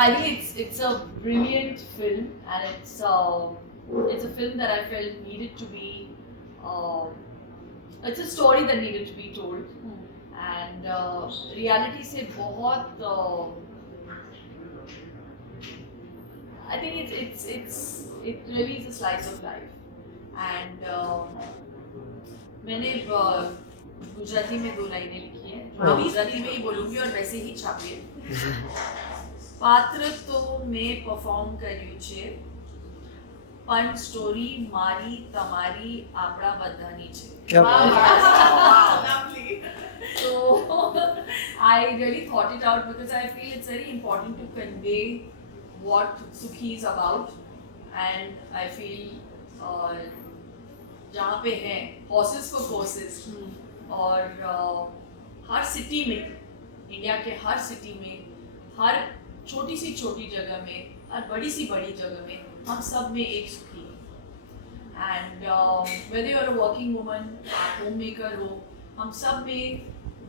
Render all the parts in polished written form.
I think it's a brilliant film, and it's a film that I felt needed to be. Uh, it's a story that needed to be told, and reality से बहुत I think it really is a slice of life, and मैंने गुजराती में 2 लाइनें लिखी हैं जो मैं गुजराती में ही बोलूँगी और वैसे ही छापिए. पात्र तो मैं परफॉर्म કર્યું છે પણ સ્ટોરી મારી તમારી આપણા બધાની છે. So I really thought it out because I feel it's very important to convey what Sukhi is about, and I feel जहाँ पे हैं horses for courses और हर सिटी में, इंडिया के हर सिटी में, हर छोटी सी छोटी जगह में, हर बड़ी सी बड़ी जगह में हम सब में एक सुखी है. And whether you're a working woman, home maker हो, हम सब में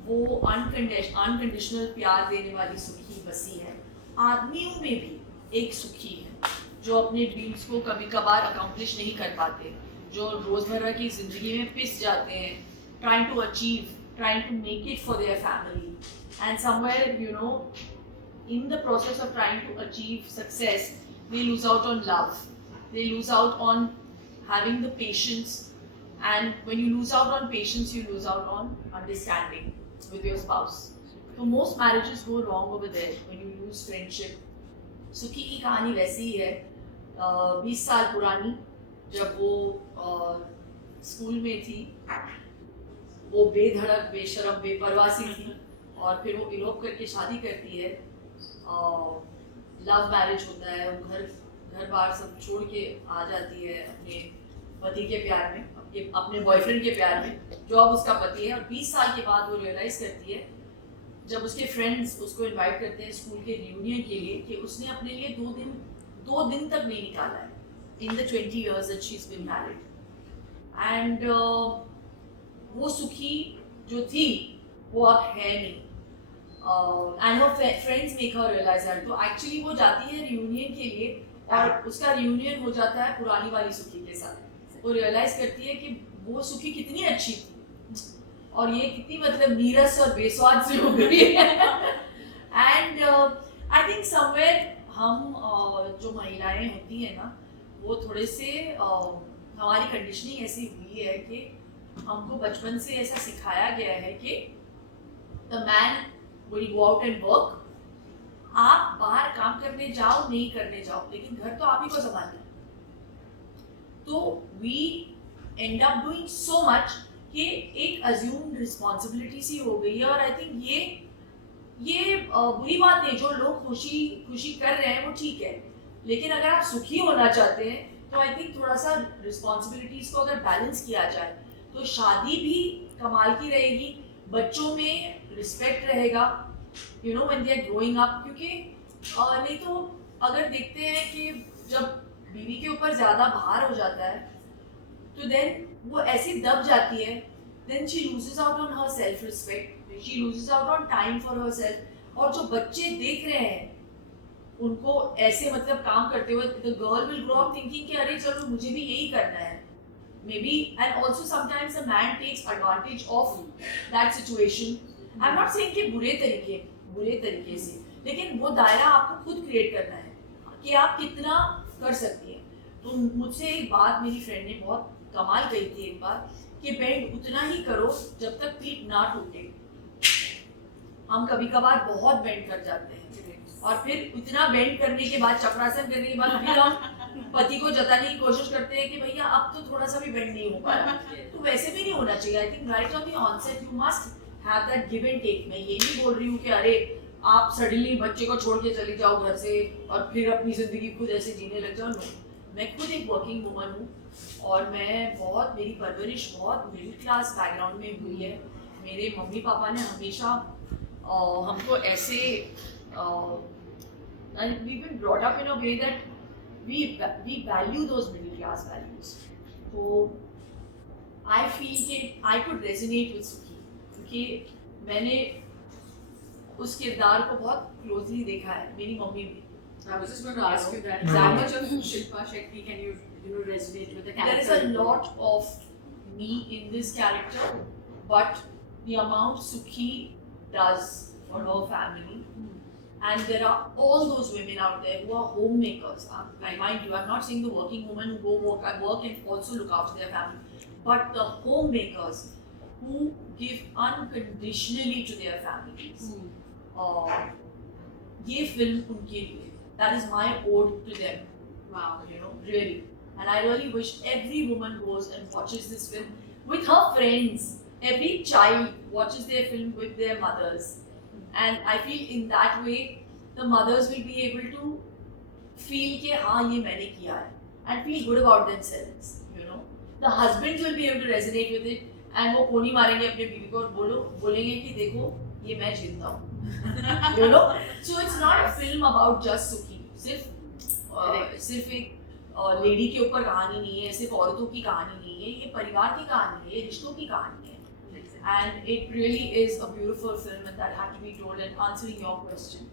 वो अनकंडीशनल प्यार देने वाली सुखी बसी है. आदमियों में भी एक सुखी है जो अपने ड्रीम्स को कभी कभार अकम्प्लिश नहीं कर पाते, जो रोज़मर्रा की ज़िंदगी में पिस जाते हैं, trying to achieve, trying to make it for their family, and somewhere, you know, in the process of trying to achieve success, they lose out on love, they lose out on having the patience, and when you lose out on patience, you lose out on understanding with your spouse. So most marriages go wrong over there when you lose friendship. सुखी की कहानी वैसी ही है, 20 साल पुरानी, जब वो school में थी, वो बेधड़क बेशरम बेपरवासी थी, और फिर वो इलोप करके शादी करती है. लव मैरिज होता है, वो घर बार सब छोड़ के आ जाती है अपने पति के प्यार में, अपने बॉयफ्रेंड के प्यार में, जो अब उसका पति है. और 20 साल के बाद वो रियलाइज़ करती है, जब उसके फ्रेंड्स उसको इनवाइट करते हैं स्कूल के रियूनियन के लिए, कि उसने अपने लिए 2 दिन तक नहीं निकाला है in the 20 years that she's been married. And वो सुखी जो थी वो अब है नहीं. And her friends make her realize that. तो एक्चुअली वो जाती है रियूनियन के लिए, और उसका रियूनियन हो जाता है पुरानी वाली सुखी के साथ. वो रियलाइज करती है कि वो सुखी कितनी अच्छी थी और ये कितनी मतलब नीरस और बेस्वाद सी हो गई है. एंड आई थिंक समवेयर हम जो महिलाएं होती हैं ना, वो थोड़े से हमारी कंडीशनिंग ऐसी हुई है कि हमको बचपन से ऐसा सिखाया गया है कि the man will go out and work, आप बाहर काम करने जाओ नहीं करने जाओ, लेकिन घर तो आप ही को संभालना है. तो we end up doing so much कि एक assumed responsibility सी हो गई है. और आई थिंक ये बुरी बात नहीं. जो लोग खुशी कर रहे हैं वो ठीक है, लेकिन अगर आप सुखी होना चाहते हैं तो आई थिंक थोड़ा सा रिस्पॉन्सिबिलिटीज को अगर बैलेंस किया जाए तो शादी भी कमाल की रहेगी, बच्चों में रिस्पेक्ट रहेगा, you know, when they are growing up. क्योंकि नहीं तो अगर देखते हैं कि जब बीवी के ऊपर ज़्यादा भार हो जाता है तो देन वो ऐसी दब जाती है, then she loses out on her self respect, she loses out on time for her self. और जो बच्चे देख रहे हैं उनको ऐसे मतलब काम करते हुए, the girl will grow up thinking कि अरे चलो मुझे भी यही करना है. Maybe, and also sometimes a man takes advantage of that situation. I'm not saying कि बुरे तरीके से, लेकिन वो दायरा आपको खुद क्रिएट करना है कि आप कितना कर सकती हैं. तो मुझसे एक बात मेरी फ्रेंड ने बहुत कमाल कही थी एक बार, कि बेंड उतना ही करो जब तक पीठ ना टूटे. हम कभी कभार बहुत बेंड कर जाते हैं, और फिर इतना बेंड करने के बाद, चक्रासन करने के बाद, फिर हम पति को जताने की कोशिश करते हैं कि भैया अब तो थोड़ा सा भी बेंड नहीं हो पा रहा. तो वैसे भी नहीं होना चाहिए. I think right on the onset you must have that give and take. मैं ये नहीं बोल रही हूँ कि अरे आप सडनली बच्चे को छोड़ के चली जाओ घर से और फिर अपनी ज़िंदगी खुद ऐसे जीने लग जाओ. नो, मैं खुद एक वर्किंग वूमन हूँ और मेरी परवरिश बहुत मिडिल क्लास बैकग्राउंड में हुई है. मेरे मम्मी पापा ने हमेशा हमको ऐसे we've been brought up in a way that we value those middle class values. So I feel that I could resonate with Sukhi क्योंकि मैंने उस किरदार को बहुत क्लोजली देखा है. मेरी मम्मी भी I was just going to ask you that. Mm. How much of Shilpa Shetty can you resonate with the character? There is a lot of me in this character, but the amount Sukhi does for her family, and there are all those women out there who are homemakers. I mind you, I'm not saying the working women who go work and also look after their family, but the homemakers who give unconditionally to their families. ये film उनके लिए, that is my ode to them. Wow. You know, really. And I really wish every woman goes and watches this film with her friends. Every child watches their film with their mothers. And I feel in that way, the mothers will be able to feel कि हाँ ये मैंने किया है, and feel good about themselves. You know, the husbands will be able to resonate with it, and वो कोनी मारेंगे अपने बीवी को और बोलेंगे कि देखो ये मैं जिंदा हूँ. You know, so it's not a film about just Sukhi. सिर्फ एक लेडी के ऊपर कहानी नहीं है, सिर्फ औरतों की कहानी नहीं है, ये परिवार की कहानी है, ये रिश्तों की कहानी है. And it really is a beautiful film, and that had to be told. And answering your question,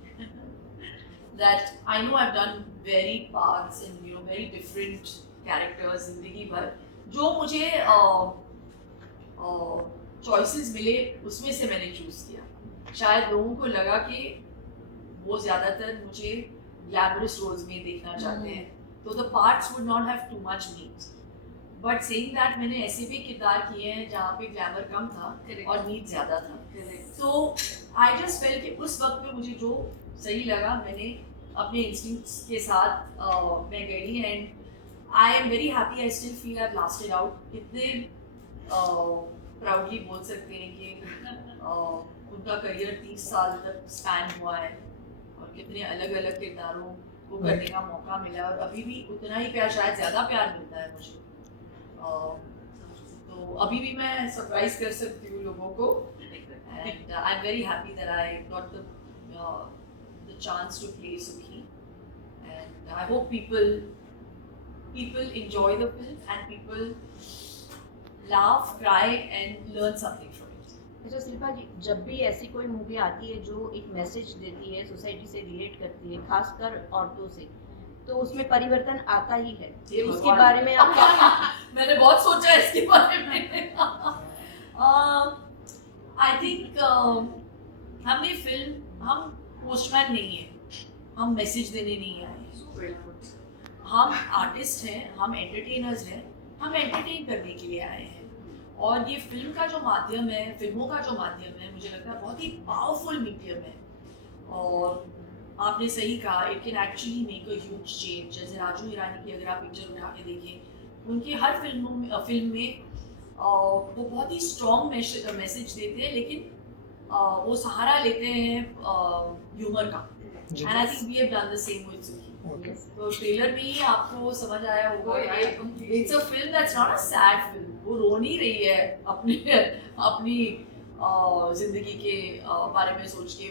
that I know I've done very paths in very different characters जिंदगी भर, जो मुझे choices मिले उसमें से मैंने choose किया. शायद लोगों को लगा कि वो ज़्यादातर मुझे glamorous roles में देखना चाहते हैं, तो the parts would not have too much meat. But saying that, मैंने ऐसे भी किरदार किए हैं जहाँ पे ग्लैमर कम था और मीट ज़्यादा था. तो I just felt कि उस वक्त पे मुझे जो सही लगा, मैंने अपने instincts के साथ मैं गई, and I am very happy. I still feel I've lasted out. कितने proudly बोल सकते हैं कि उनका करियर 30 साल तक स्पैन हुआ है और कितने अलग अलग किरदारों को करने का मौका मिला, और अभी भी उतना ही प्यार, शायद ज़्यादा प्यार मिलता है मुझे. तो अभी भी मैं सरप्राइज कर सकती हूँ लोगों को, and I'm very happy that I got the chance to play Sukhi, and I hope people enjoy the film and people laugh, cry and learn something from it. अच्छा शिल्पा जी, जब भी ऐसी कोई मूवी आती है जो एक मैसेज देती है, सोसाइटी से रिलेट करती है, खासकर औरतों से, तो उसमें परिवर्तन आता ही है. उसके बारे में आप क्या मैंने बहुत सोचा है इसके बारे में. I think हमने फिल्म, हम पोस्टमैन नहीं है, हम मैसेज देने नहीं आए हैं. हम आर्टिस्ट हैं, हम एंटरटेनर्स हैं, हम एंटरटेन करने के लिए आए हैं. और ये फिल्म का जो माध्यम है, फिल्मों का जो माध्यम है, मुझे लगता है बहुत ही पावरफुल मीडियम है. और आपने सही कहा, it can actually make a huge change. जैसे राजू हिरानी की अगर आप पिक्चर उठा के देखें, उनकी हर फिल्म में वो बहुत ही स्ट्रॉन्ग मैसेज देते हैं, लेकिन वो सहारा लेते हैं ह्यूमर का. And I think we have done the same with Sukhee. तो ट्रेलर में ही आपको समझ आया होगा, it's a film that's not a sad film. वो रो नहीं रही है अपनी जिंदगी के बारे में सोच के.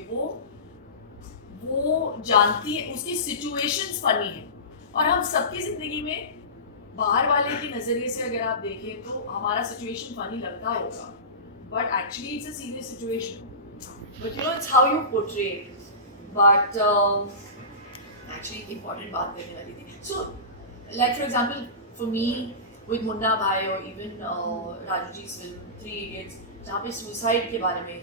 वो जानती है, उसकी सिचुएशंस फनी है, और हम सबकी जिंदगी में बाहर वाले की नजरिए से अगर आप देखें तो हमारा सिचुएशन फनी लगता होगा, but actually it's a serious situation. But it's how you portray it. But actually important बात करने वाली थी. So like for example for me with Munna भाई, और even Raju ji film 3 Idiots, जहाँ पे सुसाइड के बारे में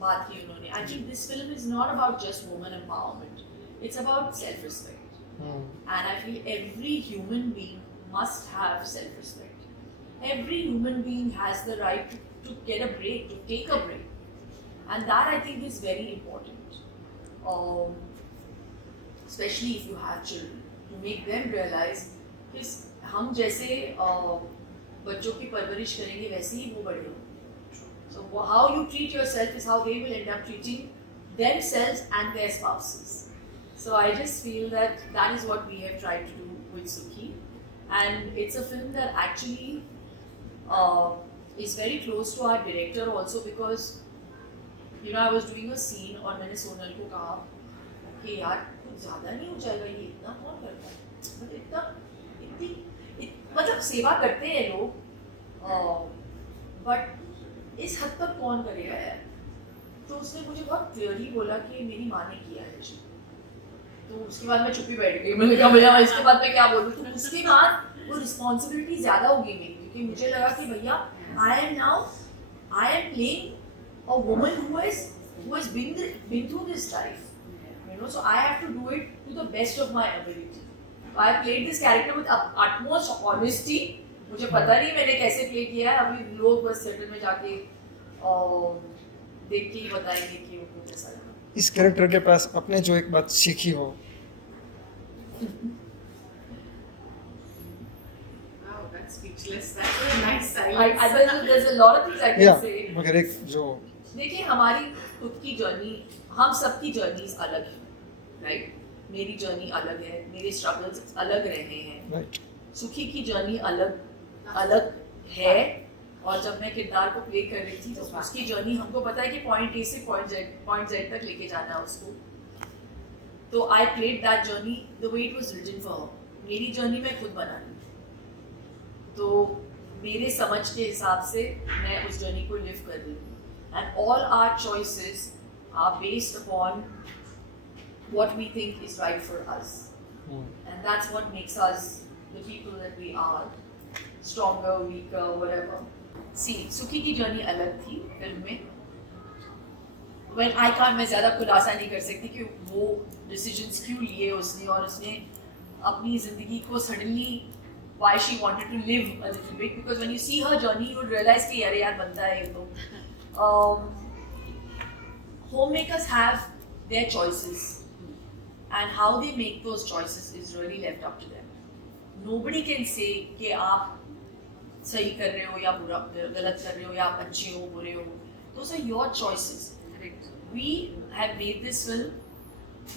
बात की उन्होंने. I think this film is not about just women empowerment, it's about self respect. And I feel every human being must have self-respect. Every human being has the right to get a break, to take a break, and that I think is very important. Especially if you have children, to make them realize कि हम जैसे बच्चों की परवरिश करेंगे वैसे ही वो बड़े होंगे. So how you treat yourself is how they will end up treating themselves and their spouses. So I just feel that is what we have tried to do with Sukhi, and it's a film that actually is very close to our director also, because I was doing a scene और मैंने सोनल को कहा कि यार कुछ ज़्यादा नहीं हो जाएगा, ये इतना कौन करता है, मतलब इतनी मतलब सेवा करते हैं लोग, बट इस हद तक कौन करेगा यार. तो उसने मुझे बहुत क्लियरली बोला कि मेरी माँ ने किया है जी. तो उसके बाद मैं चुप ही बैठ गई, मैंने कहा भैया इसके बाद मैं क्या बोलूँ। तो उसके बाद वो रिस्पॉन्सिबिलिटी ज़्यादा हो गई मेरी, क्योंकि मुझे लगा कि भैया I am playing a woman who has been through this life, you know, so I have to do it to the best of my ability. I played this character with utmost honesty. मुझे पता नहीं मैंने कैसे play किया है, अभी लोग बस थिएटर में जाके देख के ही बताएंगे कि उनको कैसा लगा। इस कैरेक्टर के पास आपने जो एक बात सीखी हो, Wow, that's speechless. That's a nice silence. there's a lot of things I या can say. मगर एक जो देखिए हमारी खुद की जर्नी, हम सबकी जर्नीज अलग है, राइट? मेरी जर्नी अलग है, मेरे स्ट्रगल्स अलग रहे हैं, राइट सुखी की जर्नी अलग है, और जब मैं किरदार को प्ले कर रही थी तो उसकी जर्नी हमको पता है कि पॉइंट ए से पॉइंट जेड तक लेके जाना है उसको, तो I played that journey the way it was written for her. मेरी जर्नी मैं खुद बना रही, तो मेरे समझ के हिसाब से मैं उस जर्नी को लिव कर रही हूँ, and all our choices are based upon what we think is right for us, and that's what makes us the people that we are, stronger, weaker, whatever. See, सुखी की जर्नी अलग थी film में, when I can't, मैं ज़्यादा खुलासा नहीं कर सकती कि वो decisions क्यों लिए उसने, और उसने अपनी ज़िंदगी को suddenly why she wanted to live a little bit, because when you see her journey you would realize कि अरे यार बनता है ये तो। Homemakers have their choices, and how they make those choices is really left up to them. Nobody can say कि आप सही कर रहे हो या बुरा गलत कर रहे हो या आप अच्छे हो बुरे हो, those are your choices. Correct. We have made this film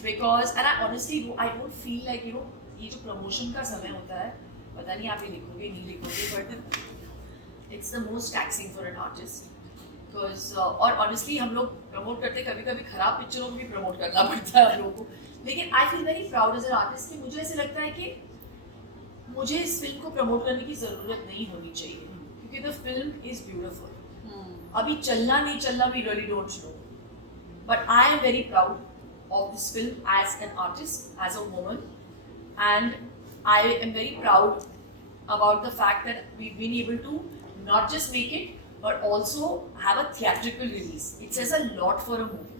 because, and I honestly I don't feel like, you know, ये जो promotion का समय होता है, पता नहीं आप ये लिखोगे नहीं लिखोगे, but it's the most taxing for an artist. Because और honestly हम लोग प्रमोट करते कभी कभी खराब पिक्चरों को भी प्रमोट करना पड़ता है हम लोगों को, लेकिन I feel very proud as an artist कि मुझे ऐसे लगता है कि मुझे इस फिल्म को प्रमोट करने की ज़रूरत नहीं होनी चाहिए, क्योंकि द फिल्म इज़ ब्यूटिफुल। अभी चलना नहीं चलना we really don't know, but I am very proud of this film as an artist, as a woman, and I am very proud about the fact that we've been able to not just make it but also have a theatrical release. It says a lot for a movie.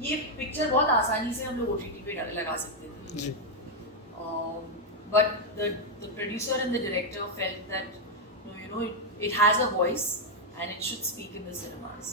ये picture बहुत आसानी से हम लोग OTT पे लगा सकते थे, जी but the producer and the director felt that, you know, it has a voice and it should speak in the cinemas.